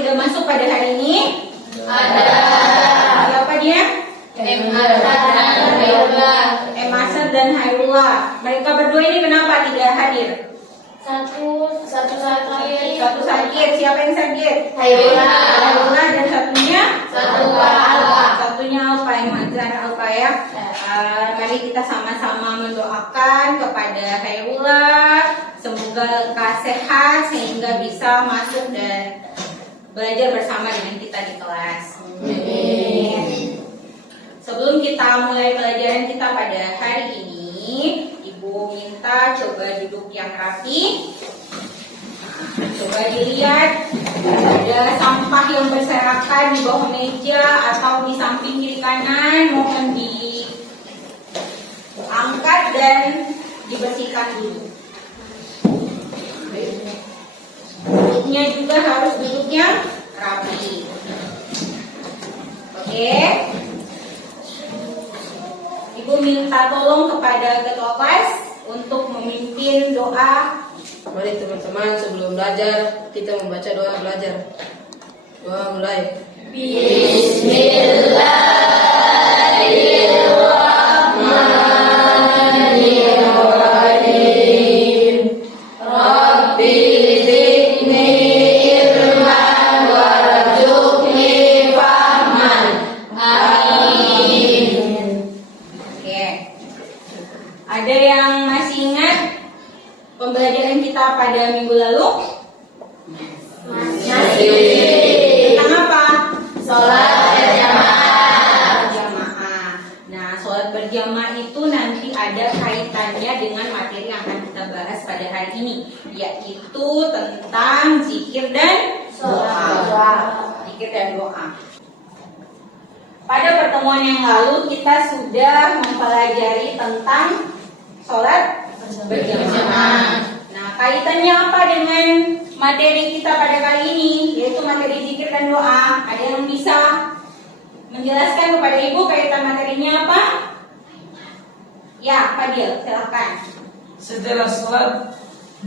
tidak masuk pada hari ini? Ada. Siapa dia? M. Asad dan Hairullah. M. Asad dan Hairullah. Mereka berdua ini kenapa tidak hadir? Satu sakit. Satu sakit. Siapa yang sakit? Hairullah. Hairullah dan satunya? Satu Alfa. Satunya Alfa, yang mantan Alfa ya. Mari kita sama-sama mendoakan kepada Hairullah. Semoga lekas sehat sehingga bisa masuk dan belajar bersama dengan kita di kelas. Amin. Sebelum kita mulai pelajaran kita pada hari ini, Ibu minta coba duduk yang rapi. Coba dilihat, ada sampah yang berserakan di bawah meja atau di samping kiri kanan, mohon diangkat dan dibersihkan dulu. Duduknya juga harus duduknya rapi. Oke. Ibu minta tolong kepada ketua kelas untuk memimpin doa. Mari teman-teman, sebelum belajar kita membaca doa belajar. Doa mulai. Bismillahirrahmanirrahim. Rabbi zidni ilman warzuqni fahman. Amin. Oke. Ada yang masih ingat pembelajaran kita pada minggu lalu? Tentang apa? Sholat berjamaah. Berjamaah. Nah, sholat berjamaah itu nanti ada kaitannya dengan materi yang akan kita bahas pada hari ini, yaitu tentang zikir dan doa. Zikir dan doa. Pada pertemuan yang lalu kita sudah mempelajari tentang sholat berjamaah. Nah, kaitannya apa dengan materi kita pada kali ini, yaitu materi zikir dan doa? Ada yang bisa menjelaskan kepada Ibu kaitan materinya apa? Ya, Fadil, silakan. Setelah sholat,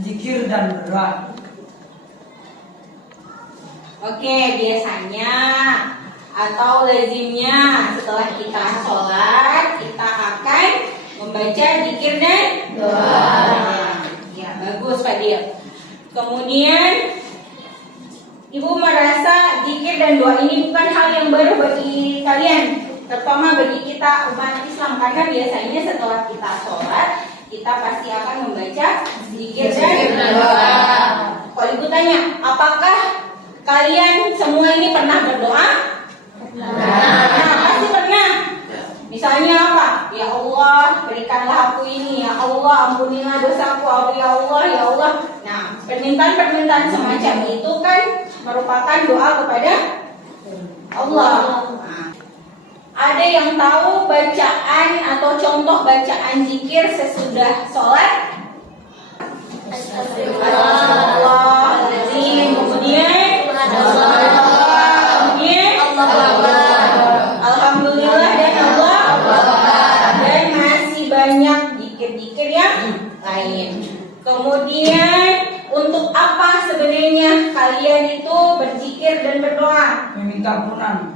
zikir dan doa. Oke, biasanya atau lazimnya setelah kita sholat, kita akan membaca zikir dan doa. Ya, bagus Fadil. Kemudian Ibu merasa zikir dan doa ini bukan hal yang baru bagi kalian, terutama bagi kita umat Islam, karena biasanya setelah kita sholat, kita pasti akan membaca zikir dan doa. Kalau Ibu tanya, apakah kalian semua ini pernah berdoa? Nah, pasti pernah. Misalnya apa? Ya Allah, berikanlah aku ini. Ya Allah, ampunilah dosaku. Ya Allah, ya Allah. Nah, permintaan-permintaan semacam itu kan merupakan doa kepada Allah. Nah, ada yang tahu bacaan atau contoh bacaan zikir sesudah sholat? Astagfirullahaladzim. Kemudian Alhamdulillah dan Allah, dan masih banyak zikir-zikir yang lain. Kemudian untuk apa sebenarnya kalian itu berzikir dan berdoa? Meminta ampunan.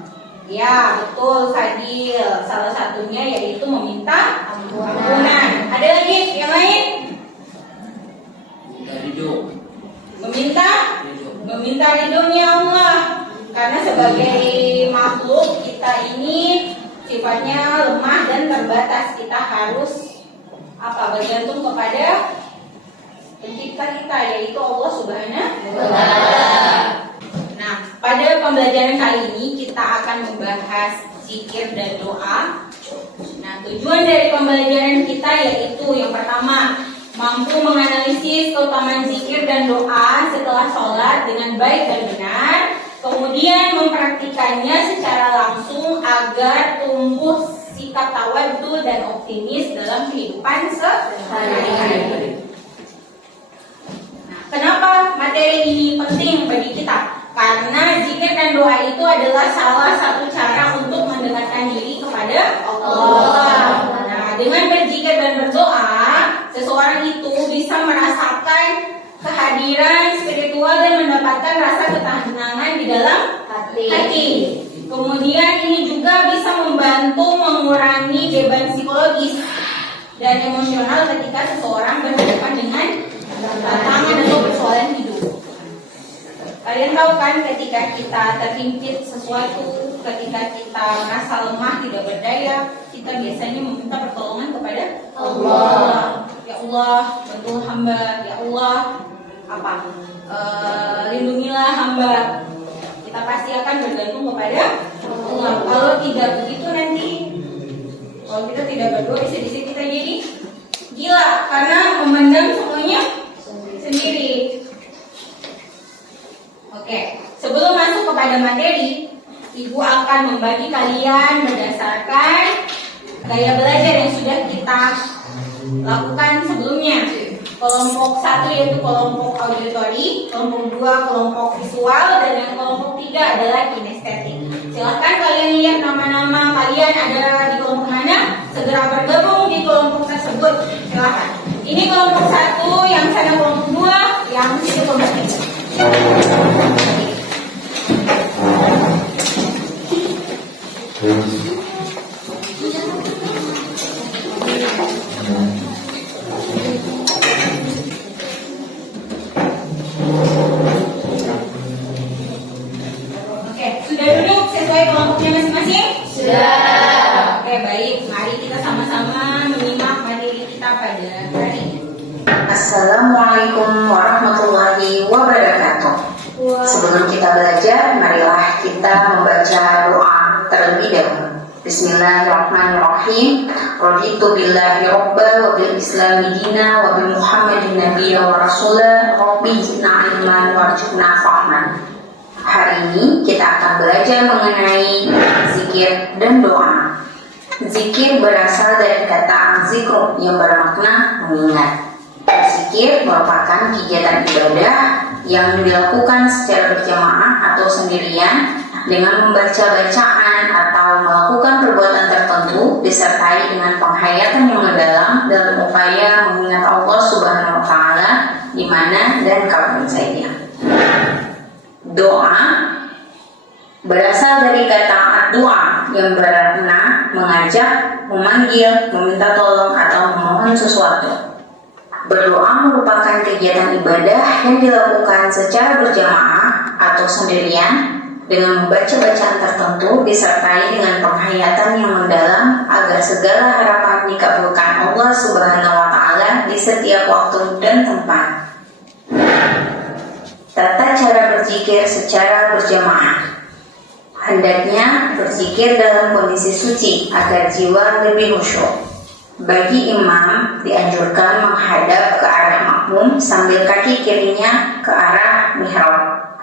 Ya, betul Fadil. Salah satunya yaitu meminta ampunan. Ada lagi yang lain? Meminta ridhonya Allah. Karena sebagai makhluk kita ini sifatnya lemah dan terbatas. Kita harus bergantung kepada pencipta kita, yaitu Allah Subhanahu wa Ta'ala. Nah, pada pembelajaran kali ini kita akan membahas zikir dan doa. Nah, tujuan dari pembelajaran kita yaitu yang pertama, mampu menganalisis keutamaan zikir dan doa setelah sholat dengan baik dan benar. Kemudian mempraktikannya secara langsung agar tumbuh sikap tawadhu dan optimis dalam kehidupan sehari-hari. Nah, kenapa materi ini penting bagi kita? Karena zikir dan doa itu adalah salah satu cara untuk mendekatkan diri kepada Allah. Nah, dengan berzikir dan berdoa, seseorang itu bisa merasakan kehadiran spiritual dan mendapatkan rasa ketenangan di dalam hati. Kemudian ini juga bisa membantu mengurangi beban psikologis dan emosional ketika seseorang berhadapan dengan tantangan atau persoalan hidup. Kalian tahu kan ketika kita terhimpit sesuatu, ketika kita merasa lemah, tidak berdaya, kita biasanya meminta pertolongan kepada Allah. Ya Allah, bantu hamba. Ya Allah, lindungilah hamba. Kita pasti akan bergantung kepada Allah. Kalau tidak begitu nanti, kalau kita tidak berdoa, bisa kita jadi gila karena memandang semuanya sendiri. Oke, sebelum masuk kepada materi, Ibu akan membagi kalian berdasarkan gaya belajar yang sudah kita lakukan sebelumnya. Kelompok 1 yaitu kelompok auditori, kelompok 2 kelompok visual, dan yang kelompok 3 adalah kinestetik. Silahkan kalian lihat nama-nama kalian ada di kelompok mana, segera bergabung di kelompok tersebut. Silahkan. Ini kelompok 1, yang sana kelompok 2, yang sini kelompok 3. Assalamualaikum warahmatullahi wabarakatuh. Sebelum kita belajar, marilah kita membaca doa terlebih dahulu. Bismillahirrahmanirrahim. Raditu billahi robba wa bil islami dina wa bi muhammadin nabiyya wa rasulah. Rabbi zidna ilman warzuqna fahman. Hari ini kita akan belajar mengenai zikir dan doa. Zikir berasal dari kata zikru yang bermakna mengingat. Berzikir merupakan kegiatan ibadah yang dilakukan secara berjamaah atau sendirian dengan membaca bacaan atau melakukan perbuatan tertentu disertai dengan penghayatan yang mendalam dalam upaya mengingat Allah Subhanahu wa taala di mana dan kapan saja. Doa berasal dari kata doa yang bermakna mengajak, memanggil, meminta tolong atau memohon sesuatu. Berdoa merupakan kegiatan ibadah yang dilakukan secara berjamaah atau sendirian dengan membaca bacaan tertentu disertai dengan penghayatan yang mendalam agar segala harapan dikabulkan Allah Subhanahu wa taala di setiap waktu dan tempat. Tata cara berzikir secara berjamaah. Hendaknya berzikir dalam kondisi suci agar jiwa lebih khusyuk. Bagi imam dianjurkan menghadap ke arah makmum sambil kaki kirinya ke arah mihrab.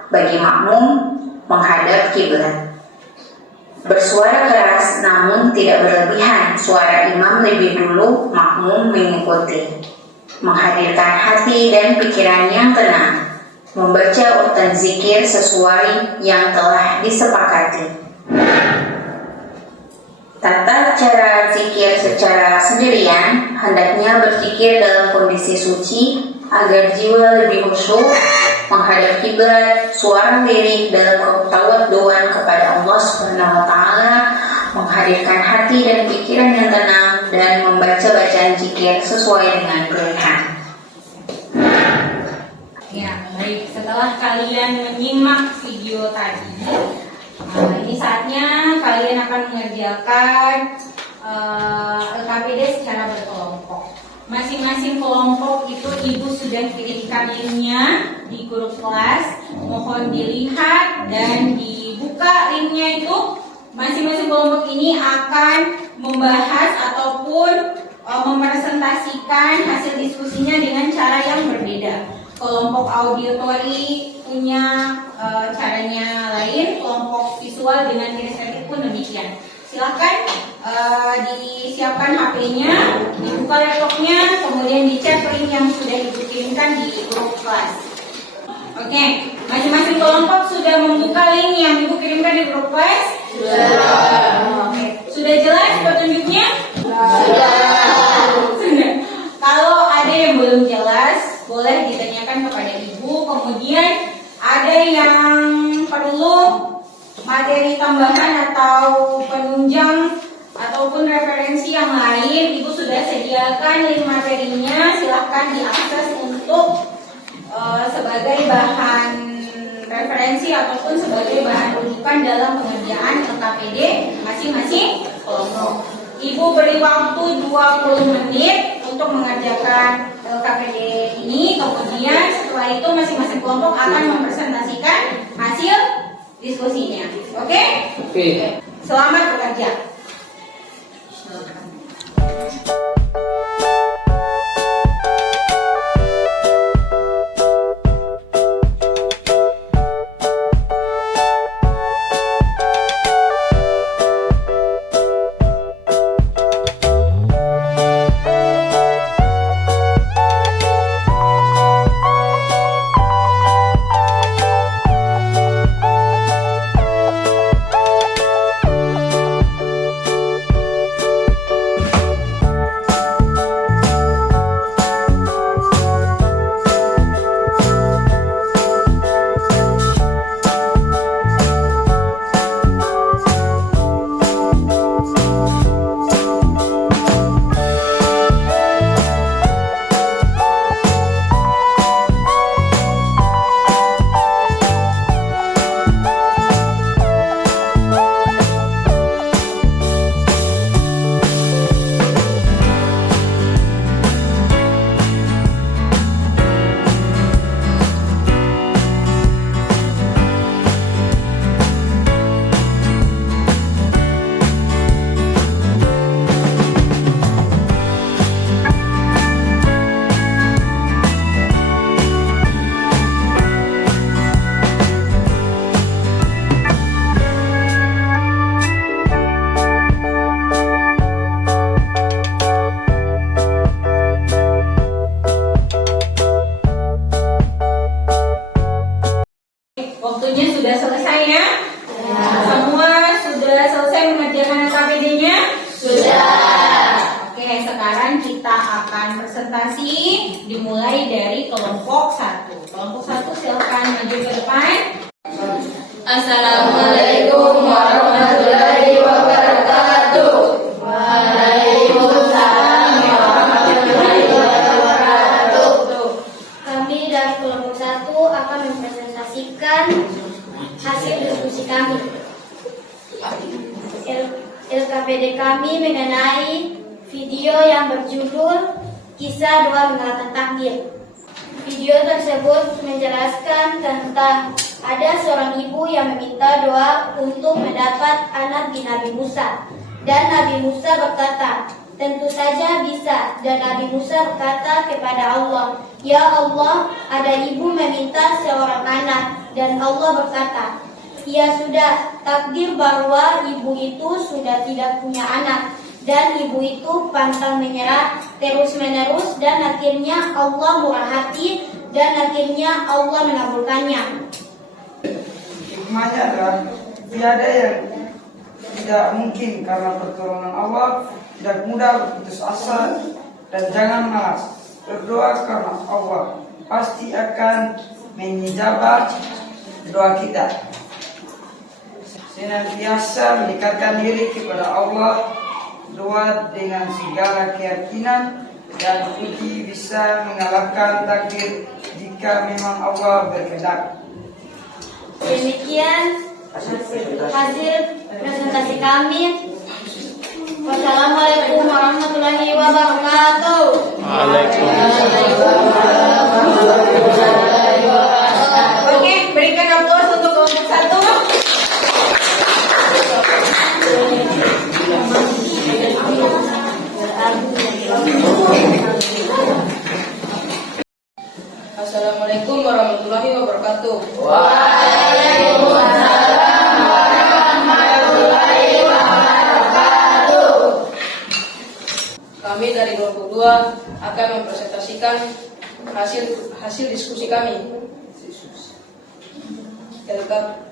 Bagi makmum menghadap kiblat. Bersuara keras namun tidak berlebihan. Suara imam lebih dulu, makmum mengikuti. Menghadirkan hati dan pikiran yang tenang. Membaca urutan zikir sesuai yang telah disepakati. Tata cara zikir secara sendirian, hendaknya berzikir dalam kondisi suci agar jiwa lebih khusyuk, menghadap kiblat, suara lirik dalam tawadduan kepada Allah Subhanahu wa taala, menghadirkan hati dan pikiran yang tenang dan membaca bacaan zikir sesuai dengan pilihan. Ya, baik. Setelah kalian menyimak video tadi, ini saatnya kalian akan mengerjakan LKPD secara berkelompok. Masing-masing kelompok itu ibu sudah kirimkan linknya di grup kelas. Mohon dilihat dan dibuka linknya itu. Masing-masing kelompok ini akan membahas ataupun mempresentasikan hasil diskusinya dengan cara yang berbeda. Kelompok auditori punya caranya lain, kelompok visual dengan kinestetik pun demikian. Silakan disiapkan HP-nya, dibuka laptopnya, kemudian dicek link yang sudah ibu kirimkan di grup kelas. Oke, masing-masing kelompok sudah membuka link yang ibu kirimkan di grup kelas? Sudah. Oke, sudah jelas petunjuknya? Sudah. Kalau ada yang belum jelas, boleh ditanyakan kepada ibu. Kemudian ada yang perlu materi tambahan atau penunjang ataupun referensi yang lain, ibu sudah sediakan link materinya, silahkan diakses untuk sebagai bahan referensi ataupun sebagai bahan rujukan dalam pengerjaan LKPD masing-masing kelompok. Ibu beri waktu 20 menit untuk mengerjakan LKPD ini, kemudian setelah itu masing-masing kelompok akan mempresentasikan hasil diskusinya. Oke? Oke. Selamat bekerja. Waktunya sudah selesai ya? Semua sudah selesai mengerjakan LKPD-nya? Sudah. Oke, sekarang kita akan presentasi dimulai dari kelompok 1. Kelompok 1 silakan maju ke depan. Assalamualaikum warahmatullahi wabarakatuh. Waalaikumsalam warahmatullahi wabarakatuh. Kami dari kelompok 1 akan mempresentasikan hasil diskusi kami. LKPD kami mengenai video yang berjudul Kisah Doa Mengalahkan Takdir. Video tersebut menjelaskan tentang ada seorang ibu yang meminta doa untuk mendapat anak di Nabi Musa. Dan Nabi Musa berkata, tentu saja bisa. Dan Nabi Musa berkata kepada Allah, ya Allah, ada ibu meminta seorang anak. Dan Allah berkata, ya sudah, takdir bahwa ibu itu sudah tidak punya anak. Dan ibu itu pantang menyerah terus menerus dan akhirnya Allah murah hati dan akhirnya Allah mengabulkannya. Hikmahnya adalah tiada yang tidak mungkin karena pertolongan Allah, tidak mudah berputus asa dan jangan malas. Berdoa karena Allah pasti akan mengijabah doa kita. Senantiasa mendekatkan diri kepada Allah, doa dengan segala keyakinan dan puji bisa mengalahkan takdir jika memang Allah berkehendak. Demikian hasil presentasi kami. Wassalamualaikum warahmatullahi wabarakatuh. Oke, berikan aplaus untuk kelompok 1. Assalamualaikum warahmatullahi wabarakatuh. Waalaikumsalam warahmatullahi wabarakatuh. Kami dari kelompok 2 akan mempresentasikan hasil diskusi kami.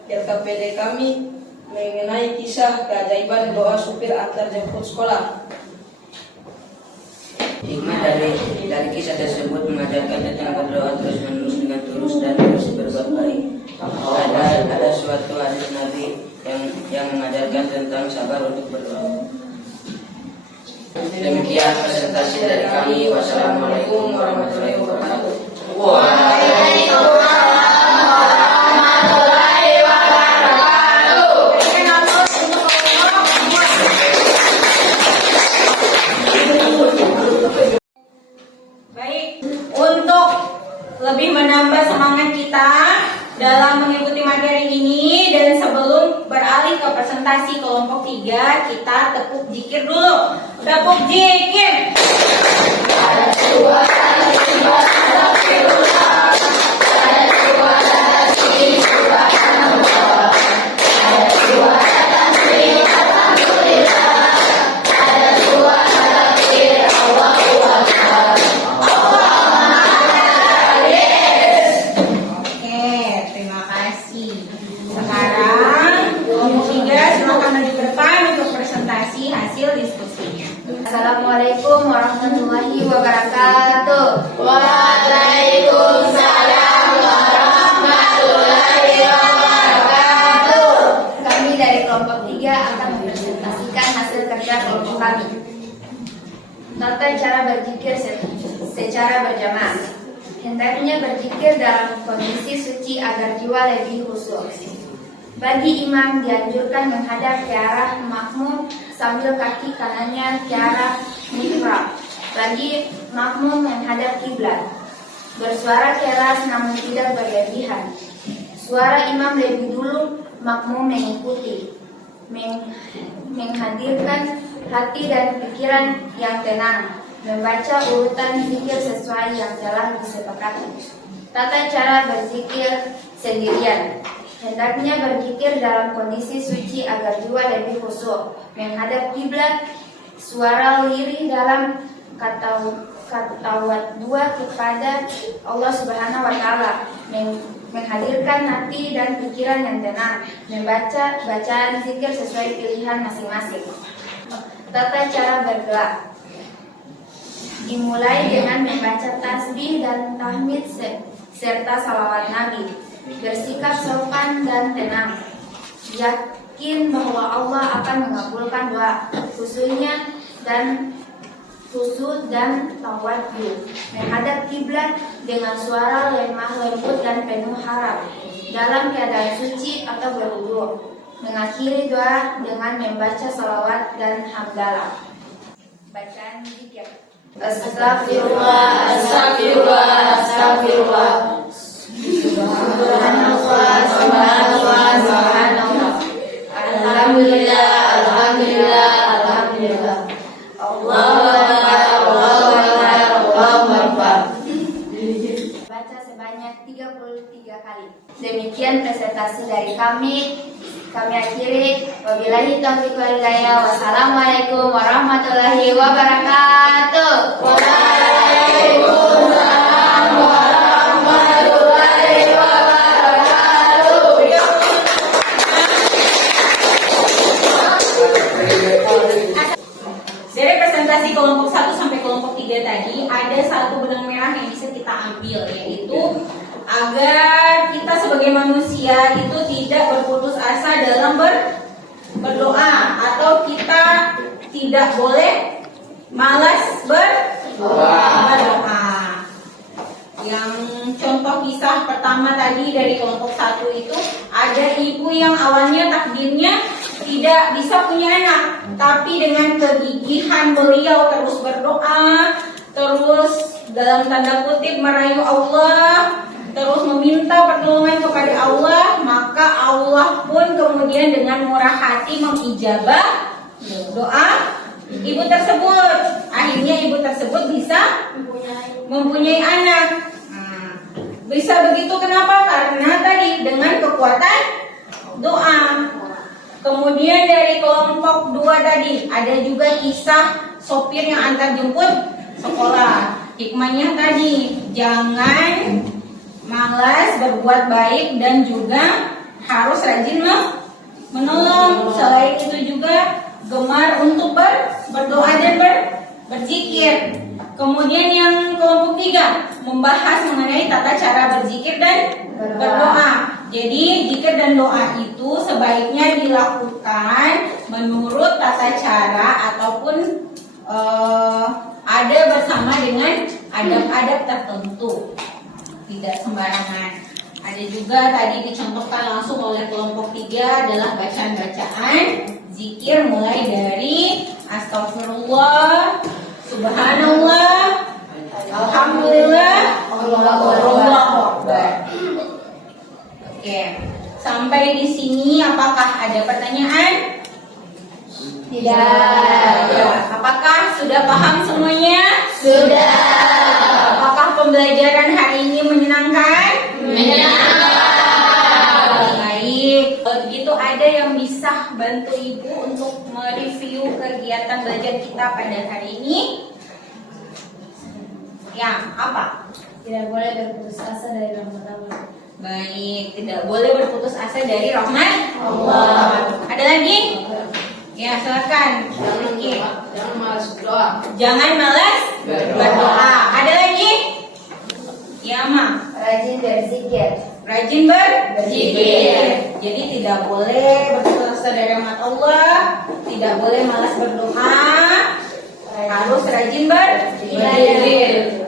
LKPD kami mengenai kisah keajaiban doa supir antar jemput sekolah. Hikmah dari kisah tersebut mengajarkan tentang berdoa sabar untuk berdoa. Demikian presentasi dari kami. Wassalamualaikum warahmatullahi wabarakatuh. Baik, untuk lebih menambah semangat kita dalam mengikuti materi ini dan sebelum beralih ke presentasi kelompok 3, kita tepuk zikir dulu. Tepuk zikir. Oke, terima kasih. Sekarang kelompok 3 silakan maju ke depan untuk presentasi hasil diskusinya. Assalamualaikum warahmatullahi wabarakatuh. Waalaikumsalam warahmatullahi wabarakatuh. Kami dari kelompok 3 akan mempresentasikan hasil kerja kelompok kami. Tata cara berzikir secara berjamaah. Hendaknya berzikir dalam kondisi suci agar jiwa lebih khusyuk. Bagi imam dianjurkan menghadap ke arah makmum sambil kaki kanannya ke arah mihrab. Bagi makmum menghadap kiblat. Bersuara keras namun tidak berlebihan. Suara imam lebih dulu, makmum mengikuti. Menghadirkan hati dan pikiran yang tenang. Membaca urutan zikir sesuai yang telah disepakati. Tata cara berzikir sendirian. Hendaknya berzikir dalam kondisi suci agar jiwa lebih khusyuk. Menghadap kiblat. Suara lirih dalam katawat dua kepada Allah Subhanahu wa Ta'ala. Menghadirkan hati dan pikiran yang tenang. Membaca bacaan zikir sesuai pilihan masing-masing. Tata cara berdoa. Dimulai dengan membaca tasbih dan tahmid serta salawat Nabi. Bersikap sopan dan tenang. Yakin bahwa Allah akan mengabulkan doa, khususnya dan tawadhu. Menghadap kiblat dengan suara lemah lembut dan penuh harap. Dalam keadaan suci atau berwudu. Mengakhiri doa dengan membaca salawat dan hamdalah. Bacaan zikir. Astagfirullah, astagfirullah, astagfirullah. Subhanallah, subhanallah, subhanallah. Alhamdulillah, alhamdulillah, alhamdulillah. Allahu Akbar, Allahu Akbar, Allahu Akbar. Baca sebanyak 33 kali. Demikian presentasi dari kami. Kami akhiri. Wabillahi taufiq wal hidayah. Wassalamualaikum warahmatullahi wabarakatuh. Waalaikumsalam warahmatullahi wabarakatuh. Dari presentasi kelompok 1 sampai kelompok 3 tadi, ada satu benang merah yang bisa kita ambil, yaitu agar kita sebagai manusia itu tidak berputus asa dalam berdoa, atau kita tidak boleh malas berdoa. Yang contoh kisah pertama tadi dari kelompok 1 itu, ada ibu yang awalnya takdirnya tidak bisa punya anak, tapi dengan kegigihan beliau terus berdoa, terus dalam tanda kutip merayu Allah, terus meminta pertolongan kepada Allah, maka Allah pun kemudian dengan murah hati mengijabah doa ibu tersebut. Akhirnya ibu tersebut bisa mempunyai anak. Bisa begitu kenapa? Karena tadi dengan kekuatan doa. Kemudian dari kelompok 2 tadi ada juga kisah sopir yang antar jemput sekolah. Hikmahnya tadi jangan malas berbuat baik dan juga harus rajin menolong. Selain itu juga gemar untuk berdoa dan berzikir. Kemudian yang kelompok 3 membahas mengenai tata cara berzikir dan berdoa. Jadi zikir dan doa itu sebaiknya dilakukan menurut tata cara ataupun ada bersama dengan adab-adab tertentu, tidak sembarangan. Ada juga tadi dicontohkan langsung oleh kelompok 3 adalah bacaan-bacaan zikir mulai dari astagfirullah, subhanallah, alhamdulillah, Allahu Akbar. Oke, sampai di sini apakah ada pertanyaan? Tidak. Apakah sudah paham semuanya? Sudah. Apakah pembelajaran hari ini menyenangkan? Menyenangkan. Baik. Kalau begitu ada yang bisa bantu Ibu untuk mereview kegiatan belajar kita pada hari ini? Ya, apa? Tidak boleh berputus asa dari rahmat Allah. Baik, tidak boleh berputus asa dari rahmat Allah. Ada lagi? Ya, silakan. Rizky. Jangan malas berdoa. Jangan malas berdoa. Ada lagi? Ya, Ma. Rajin berzikir. Rajin berzikir. Jadi tidak boleh berputus asa dari rahmat Allah, tidak boleh malas berdoa, harus rajin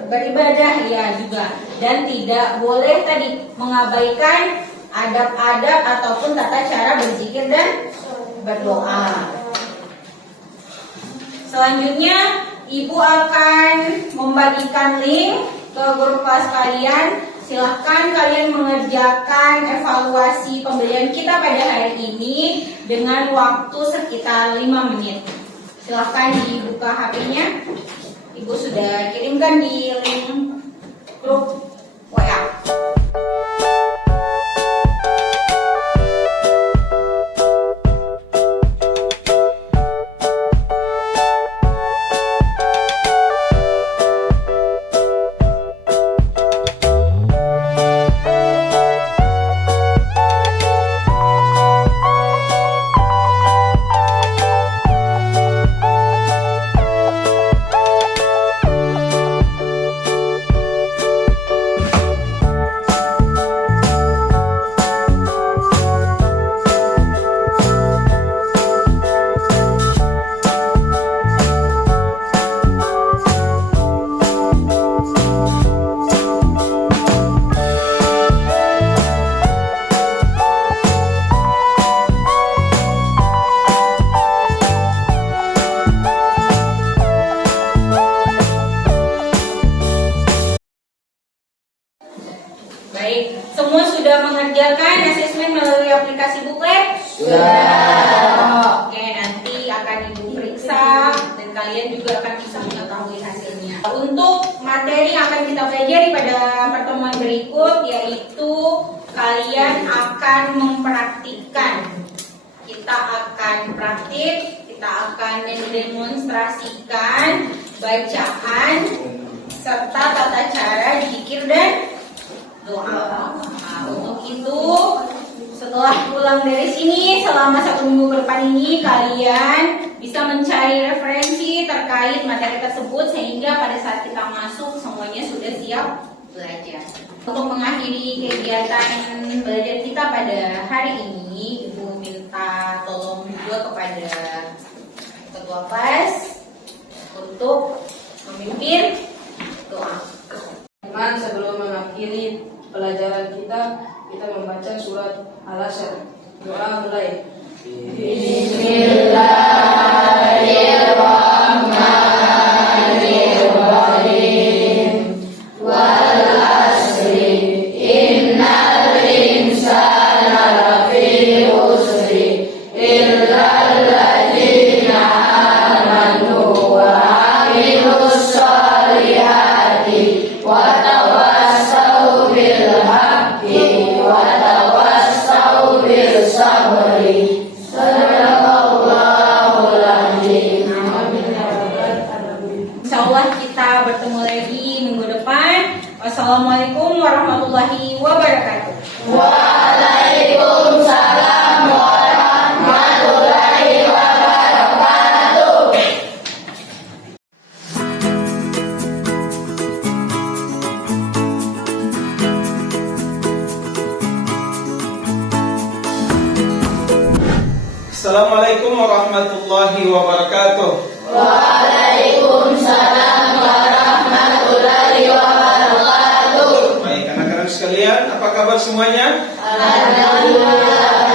beribadah ya juga, dan tidak boleh tadi mengabaikan adab-adab ataupun tata cara berzikir dan berdoa. Selanjutnya Ibu akan membagikan link ke grup kelas kalian. Silahkan kalian mengerjakan evaluasi pembelajaran kita pada hari ini dengan waktu sekitar 5 menit. Silahkan dibuka HP-nya. Ibu sudah kirimkan di link grup WA. Baik, semua sudah mengerjakan asesmen melalui aplikasi Booklet? Sudah. Oke, nanti akan Ibu periksa dan kalian juga akan bisa mengetahui hasilnya. Untuk materi yang akan kita pelajari pada pertemuan berikut yaitu kalian akan mempraktikkan. Kita akan praktik, kita akan mendemonstrasikan bacaan serta tata cara zikir dan doa. Nah, untuk itu setelah pulang dari sini selama 1 minggu ke depan ini kalian bisa mencari referensi terkait materi tersebut sehingga pada saat kita masuk semuanya sudah siap belajar. Untuk mengakhiri kegiatan belajar kita pada hari ini, Ibu minta tolong juga kepada ketua kelas untuk memimpin doa. Teman, sebelum mengakhiri pelajaran kita membaca surat Al-Asr. Doa mulai. Bismillahirrahmanirrahim. Wal asri innal insana lafi khusri illa alladzina amanu wa amilus sholihati wa tawassaw bil haqqi wa tawassaw bil sabri. Sadaqallahul azim. Insyaallah kita bertemu lagi minggu depan. Wassalamualaikum warahmatullahi wabarakatuh. Waalaikumsalam warahmatullahi wabarakatuh. Assalamualaikum warahmatullahi wabarakatuh. Waalaikumsalam warahmatullahi wabarakatuh. Baik, anak-anak sekalian, apa kabar semuanya? Alhamdulillah.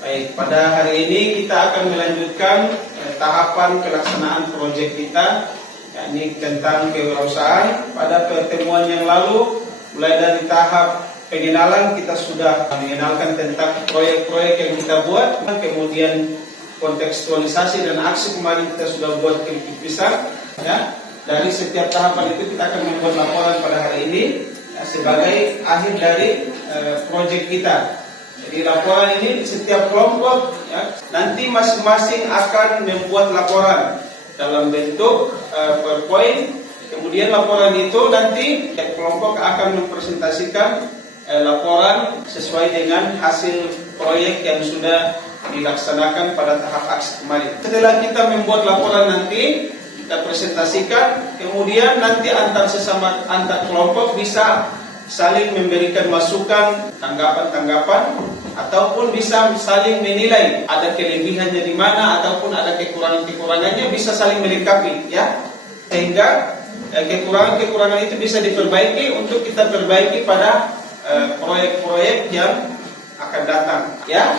Baik, pada hari ini kita akan melanjutkan tahapan pelaksanaan proyek kita, yakni tentang kewirausahaan. Pada pertemuan yang lalu, mulai dari tahap pengenalan kita sudah mengenalkan tentang proyek-proyek yang kita buat, kemudian kontekstualisasi dan aksi kemarin kita sudah buat kelipik pisang. Ya, dari setiap tahapan itu kita akan membuat laporan pada hari ini ya, sebagai akhir dari proyek kita. Jadi laporan ini setiap kelompok ya, nanti masing-masing akan membuat laporan dalam bentuk PowerPoint. Kemudian laporan itu nanti kelompok akan mempresentasikan laporan sesuai dengan hasil proyek yang sudah dilaksanakan pada tahap aksi kemarin. Setelah kita membuat laporan nanti, kita presentasikan, kemudian nanti antar kelompok bisa saling memberikan masukan, tanggapan-tanggapan, ataupun bisa saling menilai ada kelebihannya di mana ataupun ada kekurangan-kekurangannya, bisa saling melengkapi ya. Sehingga kekurangan-kekurangan itu bisa diperbaiki untuk kita perbaiki pada proyek-proyek yang akan datang ya.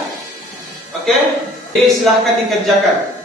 Oke, silahkan dikerjakan.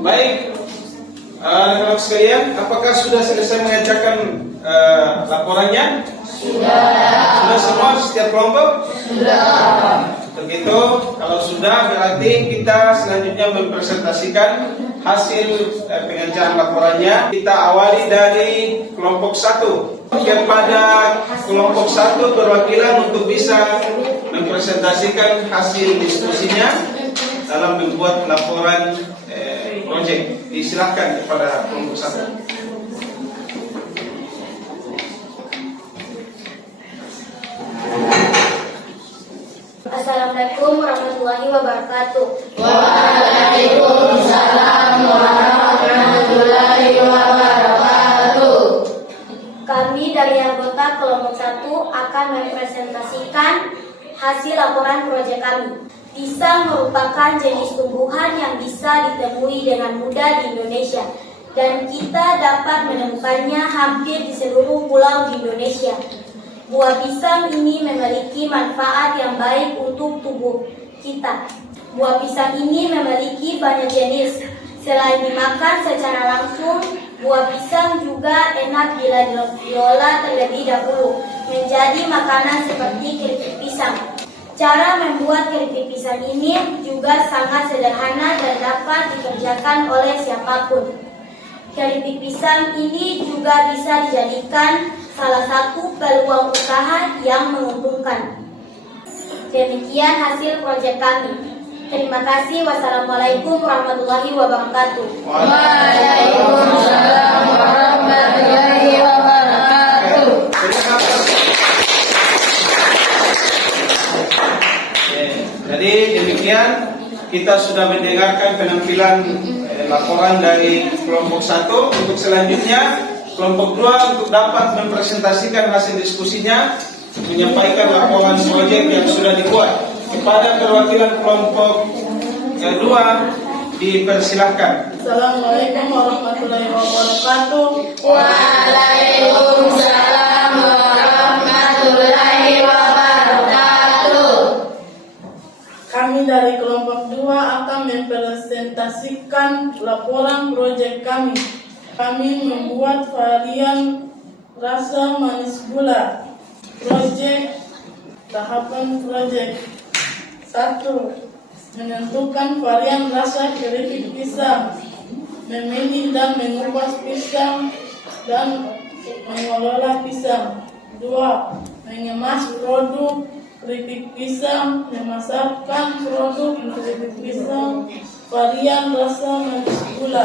Baik, anak-anak sekalian, apakah sudah selesai mengerjakan laporannya? Sudah semua setiap kelompok? Sudah. Begitu, kalau sudah berarti kita selanjutnya mempresentasikan hasil pengerjaan laporannya. Kita awali dari kelompok 1. Kepada kelompok 1 perwakilan untuk bisa mempresentasikan hasil diskusinya dalam membuat laporan proyek. Disilahkan kepada kelompok 1. Assalamualaikum warahmatullahi wabarakatuh. Waalaikumsalam warahmatullahi wabarakatuh. Kami dari anggota kelompok 1 akan mempresentasikan hasil laporan proyek kami. Pisang merupakan jenis tumbuhan yang bisa ditemui dengan mudah di Indonesia, dan kita dapat menemukannya hampir di seluruh pulau di Indonesia. Buah pisang ini memiliki manfaat yang baik untuk tubuh kita. Buah pisang ini memiliki banyak jenis. Selain dimakan secara langsung, buah pisang juga enak bila diolah terlebih dahulu menjadi makanan seperti keripik pisang. Cara membuat keripik pisang ini juga sangat sederhana dan dapat dikerjakan oleh siapapun. Keripik pisang ini juga bisa dijadikan salah satu peluang usaha yang menguntungkan. Demikian hasil proyek kami. Terima kasih. Wassalamualaikum warahmatullahi wabarakatuh. Waalaikumsalam warahmatullahi wabarakatuh. Jadi demikian kita sudah mendengarkan penampilan laporan dari kelompok 1. Untuk selanjutnya kelompok 2 untuk dapat mempresentasikan hasil diskusinya, menyampaikan laporan proyek yang sudah dibuat. Kepada perwakilan kelompok 2 dipersilahkan. Assalamualaikum warahmatullahi wabarakatuh. Waalaikumsalam warahmatullahi wabarakatuh. Kami dari kelompok 2 akan mempresentasikan laporan proyek kami. kami membuat varian rasa manis gula. Tahapan proyek 1. Menentukan varian rasa keripik pisang, memilih dan mengupas pisang dan mengelola pisang. 2. Mengemas produk keripik pisang, memasarkan produk keripik pisang varian rasa manis gula.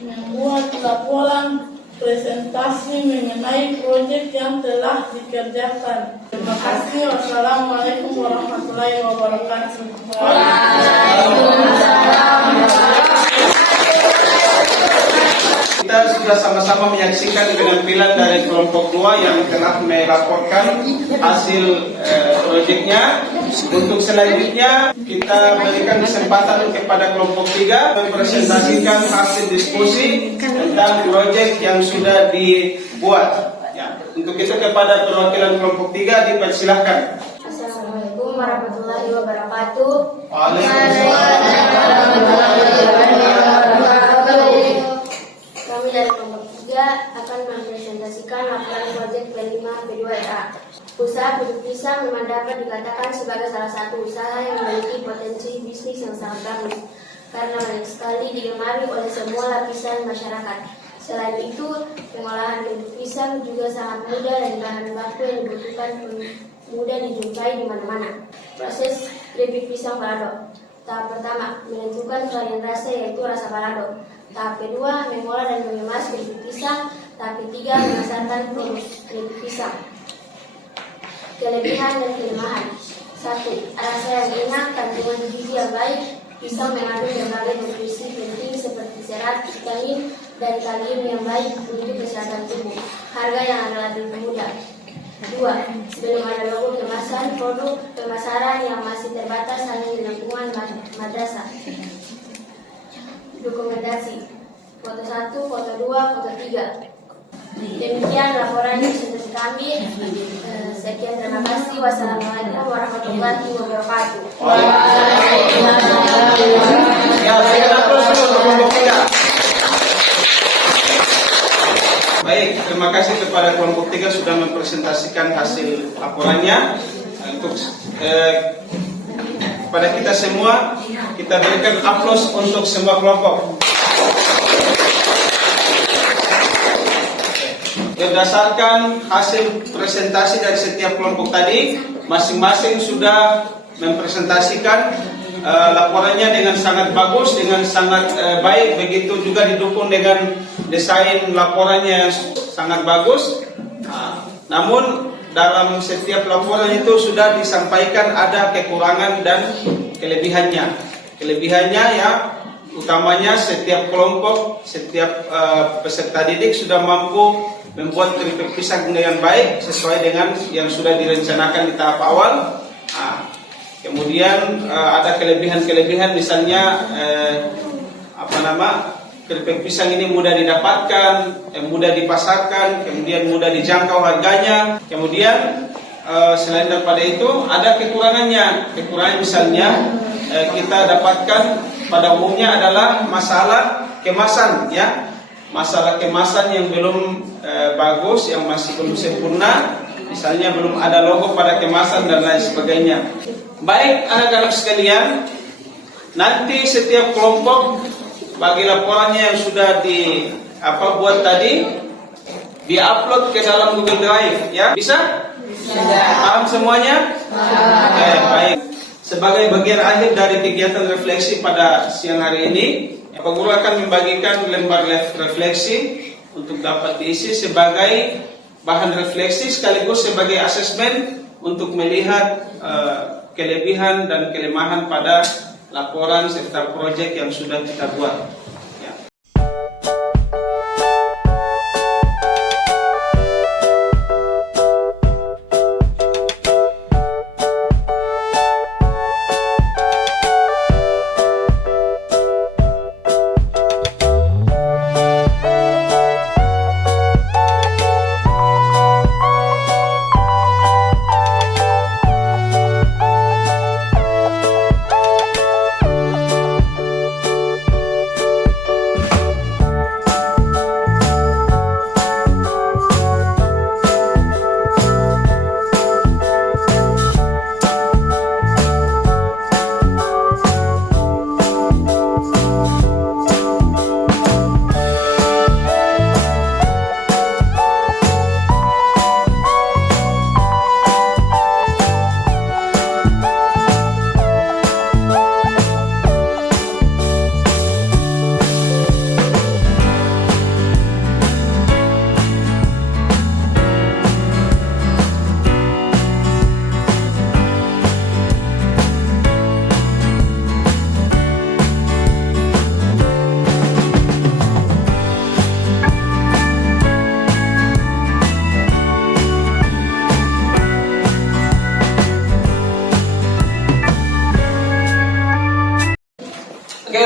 Membuat laporan presentasi mengenai proyek yang telah dikerjakan. Terima kasih. Wassalamualaikum warahmatullahi wabarakatuh. Kita sudah sama-sama menyaksikan penampilan dari kelompok 2 yang telah melaporkan hasil proyeknya. Untuk selanjutnya kita berikan kesempatan kepada kelompok 3 mempresentasikan hasil diskusi tentang proyek yang sudah dibuat. Ya, untuk itu kepada perwakilan kelompok 3 dipersilahkan. Assalamualaikum warahmatullahi wabarakatuh. Kami dari kelompok 3 akan mempresentasikan laporan proyek P5 P2RA. Usaha produk pisang memang dapat dikatakan sebagai salah satu usaha yang memiliki potensi bisnis yang sangat bagus karena banyak sekali digemari oleh semua lapisan masyarakat. Selain itu, pengolahan keripik pisang juga sangat mudah dan bahan baku yang dibutuhkan pun mudah dijumpai di mana-mana. Proses keripik pisang balado. Tahap pertama, menentukan varian rasa yaitu rasa balado. Tahap kedua, mengolah dan mengemas keripik pisang. Tahap ketiga, memasarkan produk keripik pisang. Kelebihan dan kelemahan. 1. Rasa yang enak, kandungan gizi yang baik. Pisang mengandung berbagai nutrisi penting seperti serat, vitamin, dan kalium yang baik untuk kesehatan tubuh. Harga yang relatif mudah. 2. Belum ada logo kemasan, produk pemasaran yang masih terbatas hanya di lingkungan madrasah. Dokumentasi. Foto 1, foto 2, foto 3. Demikian laporan presentasi kami. Sekian, terima kasih. Wassalamualaikum warahmatullahi wabarakatuh. Ya, berikan aplaus dulu untuk kelompok 3. Baik, terima kasih kepada kelompok 3 sudah mempresentasikan hasil laporannya. Untuk kepada kita semua, kita berikan aplaus untuk semua kelompok. Berdasarkan hasil presentasi dari setiap kelompok tadi, masing-masing sudah mempresentasikan laporannya dengan sangat bagus, dengan sangat baik. Begitu juga didukung dengan desain laporannya yang sangat bagus. Namun dalam setiap laporan itu sudah disampaikan ada kekurangan dan kelebihannya. Kelebihannya ya, utamanya setiap kelompok, setiap peserta didik sudah mampu membuat keripik pisang dengan baik sesuai dengan yang sudah direncanakan di tahap awal. Kemudian ada kelebihan-kelebihan, misalnya keripik pisang ini mudah didapatkan, mudah dipasarkan, kemudian mudah dijangkau harganya. Kemudian selain daripada itu ada kekurangannya. Kekurangan misalnya kita dapatkan pada umumnya adalah masalah kemasan, ya. Masalah kemasan yang belum bagus, yang masih belum sempurna, misalnya belum ada logo pada kemasan dan lain sebagainya. Baik anak-anak sekalian, nanti setiap kelompok bagi laporannya yang sudah buat tadi diupload ke dalam Google Drive, ya. Bisa? Paham semuanya? Baik. Sebagai bagian akhir dari kegiatan refleksi pada siang hari ini, Pak Guru akan membagikan lembar refleksi untuk dapat diisi sebagai bahan refleksi sekaligus sebagai asesmen untuk melihat kelebihan dan kelemahan pada laporan serta proyek yang sudah kita buat.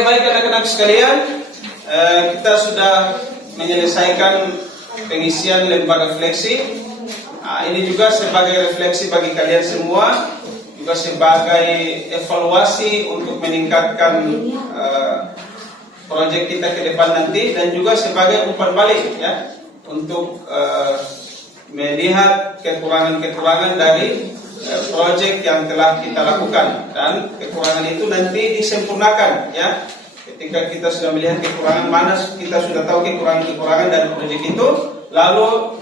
baik anak-anak sekalian, kita sudah menyelesaikan pengisian lembar refleksi. Ini juga sebagai refleksi bagi kalian semua, juga sebagai evaluasi untuk meningkatkan proyek kita ke depan nanti, dan juga sebagai umpan balik ya, untuk melihat kekurangan-kekurangan dari proyek yang telah kita lakukan, dan kekurangan itu nanti disempurnakan ya. Ketika kita sudah melihat kekurangan mana, kita sudah tahu kekurangan-kekurangan dari proyek itu, lalu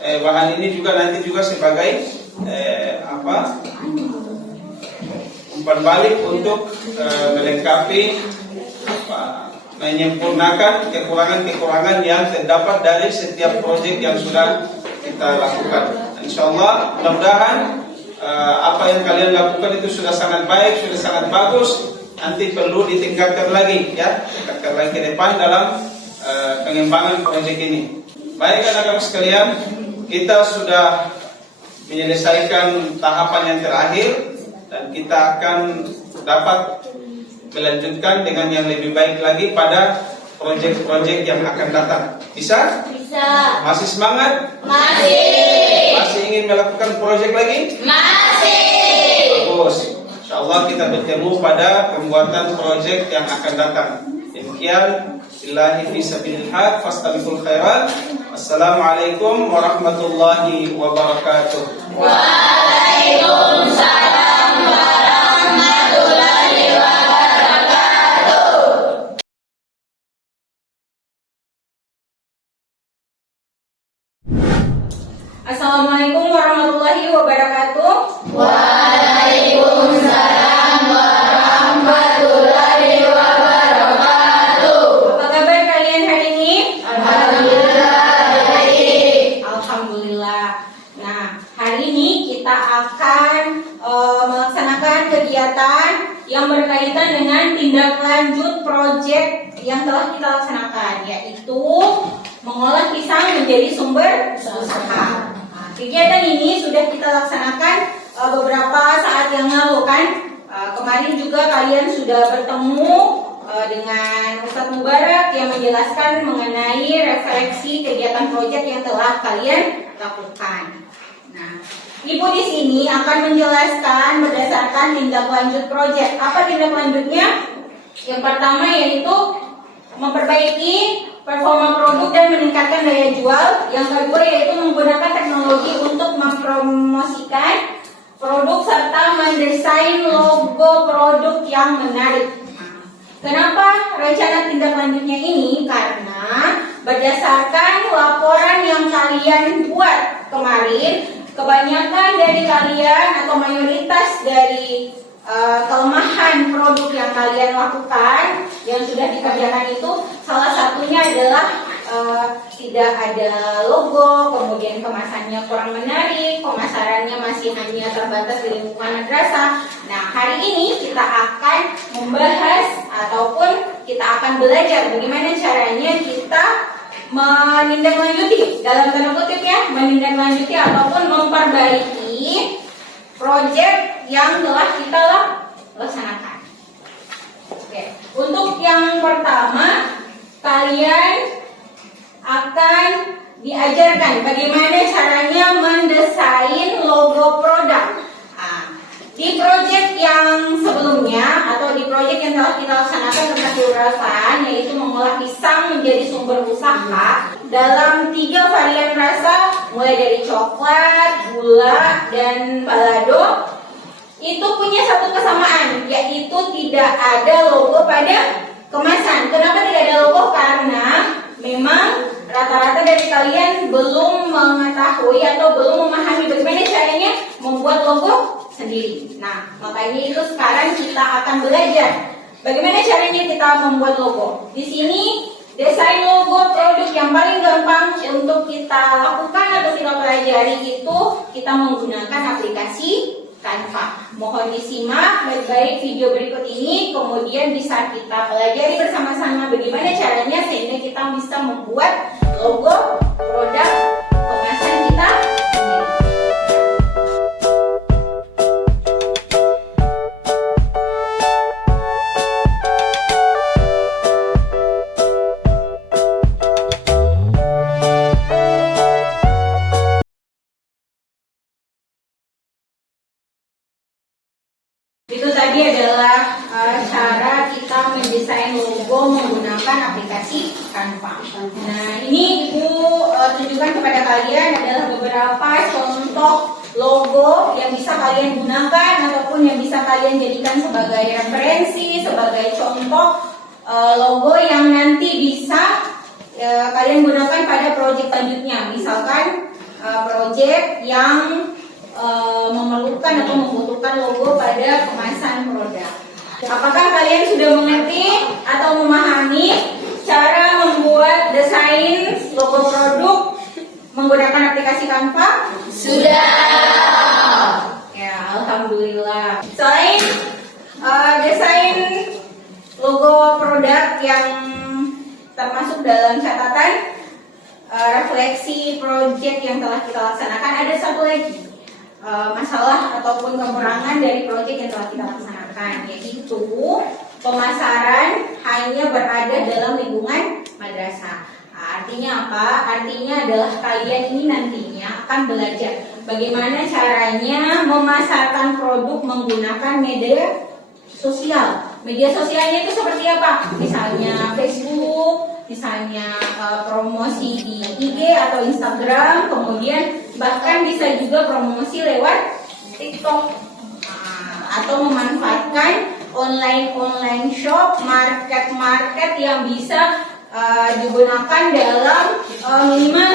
bahan ini juga nanti juga sebagai umpan balik untuk melengkapi, menyempurnakan kekurangan-kekurangan yang terdapat dari setiap proyek yang sudah kita lakukan. Insyaallah, mudah-mudahan apa yang kalian lakukan itu sudah sangat baik, sudah sangat bagus. Nanti perlu ditingkatkan lagi ya, tingkatkan lagi ke depan dalam pengembangan proyek ini. Baik anak-anak sekalian, kita sudah menyelesaikan tahapan yang terakhir, dan kita akan dapat melanjutkan dengan yang lebih baik lagi pada proyek-proyek yang akan datang. Bisa? Bisa. Masih semangat? Masih. Masih ingin melakukan proyek lagi? Masih. Bagus. InsyaAllah kita bertemu pada pembuatan proyek yang akan datang. Demikian. Billahi fi sabilil haq fastabiqul khairat. Assalamualaikum warahmatullahi wabarakatuh. Waalaikumsalam warahmatullahi wabarakatuh. Assalamualaikum warahmatullahi wabarakatuh. Waalaikumsalam warahmatullahi wabarakatuh. Apa kabar kalian hari ini? Alhamdulillah baik. Alhamdulillah. Nah, hari ini kita akan melaksanakan kegiatan yang berkaitan dengan tindak lanjut proyek yang telah kita laksanakan, yaitu mengolah pisang menjadi sumber usaha. Nah, kegiatan ini sudah kita laksanakan beberapa saat yang lalu kan. Kemarin juga kalian sudah bertemu dengan Ustadz Mubarak yang menjelaskan mengenai refleksi kegiatan proyek yang telah kalian lakukan. Nah, Ibu di sini akan menjelaskan berdasarkan tindak lanjut proyek. Apa tindak lanjutnya? Yang pertama yaitu memperbaiki performa produk dan meningkatkan daya jual. Yang kedua yaitu menggunakan teknologi untuk mempromosikan produk serta mendesain logo produk yang menarik. Kenapa rencana tindak lanjutnya ini? Karena berdasarkan laporan yang kalian buat kemarin, kebanyakan dari kalian atau mayoritas dari kelemahan produk yang kalian lakukan yang sudah dikerjakan itu salah satunya adalah tidak ada logo, kemudian kemasannya kurang menarik, pemasarannya masih hanya terbatas di lingkungan madrasah. Nah, hari ini kita akan membahas ataupun kita akan belajar bagaimana caranya kita menindaklanjuti, dalam tanda kutip ya, menindaklanjuti ataupun memperbaiki proyek yang telah kita laksanakan. Oke, untuk yang pertama kalian akan diajarkan bagaimana caranya mendesain logo produk. Di proyek yang sebelumnya atau di proyek yang telah kita laksanakan tentang kewirausahaan, yaitu mengolah pisang menjadi sumber usaha dalam 3 varian rasa, mulai dari coklat, gula, dan balado, itu punya satu kesamaan, yaitu tidak ada logo pada kemasan. Kenapa tidak ada logo? Karena memang rata-rata dari kalian belum mengetahui atau belum memahami bagaimana caranya membuat logo sendiri. Nah, makanya itu sekarang kita akan belajar bagaimana caranya kita membuat logo. Di sini desain logo produk yang paling gampang untuk kita lakukan atau kita pelajari itu kita menggunakan aplikasi Canva. Mohon disimak baik-baik video berikut ini, kemudian bisa kita pelajari bersama-sama bagaimana caranya sehingga kita bisa membuat logo produk kemasan kita sendiri. tadi adalah cara kita mendesain logo menggunakan aplikasi Canva. Nah, ini Ibu tunjukkan kepada kalian adalah beberapa contoh logo yang bisa kalian gunakan ataupun yang bisa kalian jadikan sebagai referensi, sebagai contoh logo yang nanti bisa kalian gunakan pada proyek selanjutnya. Misalkan proyek yang memerlukan atau membutuhkan logo pada kemasan produk. Apakah kalian sudah mengerti atau memahami cara membuat desain logo produk menggunakan aplikasi Canva? Sudah. Ya, alhamdulillah. Selain desain logo produk yang termasuk dalam catatan refleksi proyek yang telah kita laksanakan, ada satu lagi masalah ataupun kekurangan dari proyek yang telah kita laksanakan, yaitu pemasaran hanya berada dalam lingkungan madrasah. Artinya apa? Artinya adalah kalian ini nantinya akan belajar bagaimana caranya memasarkan produk menggunakan media sosial. Media sosialnya itu seperti apa? Misalnya Facebook, misalnya promosi di IG atau Instagram, kemudian bahkan bisa juga promosi lewat TikTok, atau memanfaatkan online shop, market yang bisa digunakan dalam minimal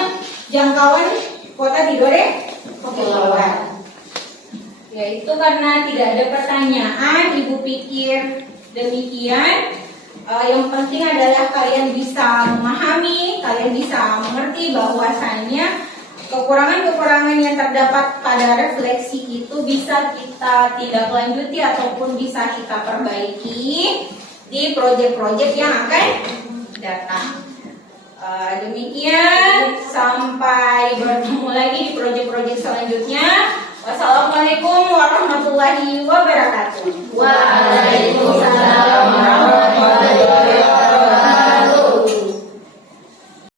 jangkauan kota Tidore kepulauan. Yaitu karena tidak ada pertanyaan, Ibu pikir demikian. Yang penting adalah kalian bisa memahami, kalian bisa mengerti bahwasanya kekurangan-kekurangan yang terdapat pada refleksi itu bisa kita tindak lanjuti ataupun bisa kita perbaiki di proyek-proyek yang akan datang. Demikian, sampai bertemu lagi di proyek-proyek selanjutnya. Wassalamualaikum warahmatullahi wabarakatuh.